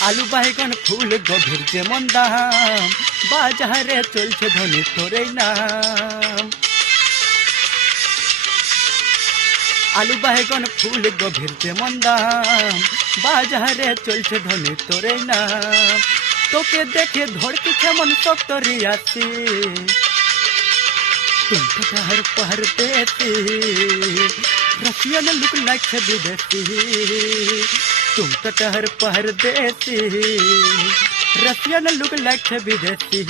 আলু বাইগন ফুল গভীর যেমন দাম, বাজারে চলছে ধনী তোরেই নাম। আলু বাইগন ফুল গভীর যেমন দাম, বাজারে চলছে ধনী তোরেই নাম। তোকে দেখে ধরতি কেমন সত্তরি আছি, तुम तो हर पहर देती, रसियन लुक लाइक विदेशी। तुम तो हर पहर देती, रसियन लुक लाइक विदेशी।